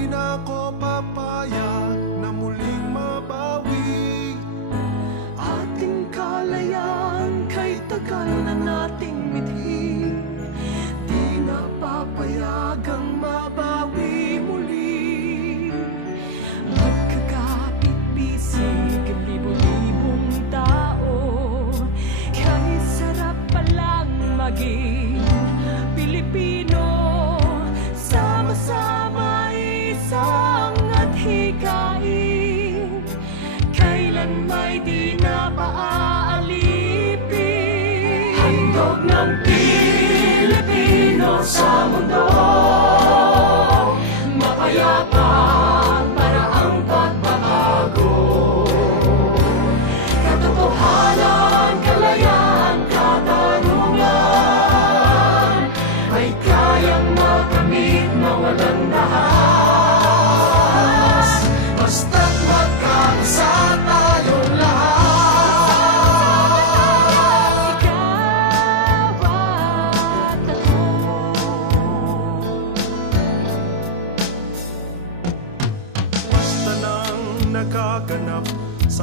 Di na ako papayag na muling mabawi Ating kalayaan kay tagal na nating mithi. Di na papayagang mabawi muli. Magkakapit-bisig ang libo-libong tao. Kay sarap palang maging Pilipino. Sama-sama isang at hikain. Kailan may di na paaalipin. Handog ng Pilipino sa mundo, mapayapa para ang pagbabago. Katotohanan, kalayaan, katarungan ay kayang makamit na walang dahas. Basta't magkaisa tayong lahat. Ikaw at ako. Basta nang nagaganap sa